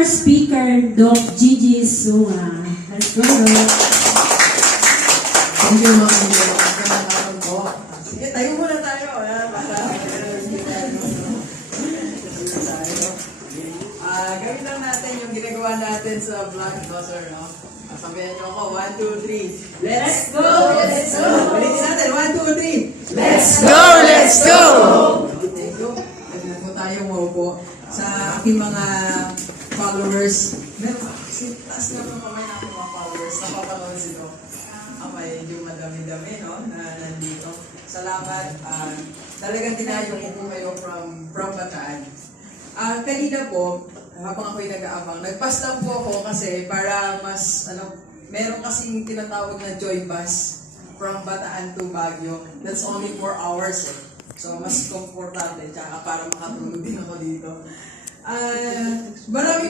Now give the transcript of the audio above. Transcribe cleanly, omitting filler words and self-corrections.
our speaker, Doc Gigi Sunga. Let's go, Doc. Thank you, Ma'am. Magandang araw po. Sige, tayo muna tayo. Gawin lang natin yung ginagawa natin sa vlog buzzer, no? Sabihan niyo ako, 1, 2, 3. Let's go! Let's go! Balikin natin, 1, 2, 3. Let's go! Let's go! Thank you. Naglag po tayo maupo sa aking mga followers. Meron pa kasi taas nga po kamay ng aking mga followers. Napapanood sito. Medyo madami-dami, no? Na nandito. Salamat. Talagang tinayo ko po kayo from Bataan. Kanina po, habang ako'y nag-aabang, nag-pass lang po ako kasi para mas, meron kasing tinatawag na joy bus from Bataan to Baguio. That's only 4 hours. So, mas komportable. Tsaka para makatulog din ako dito. Marami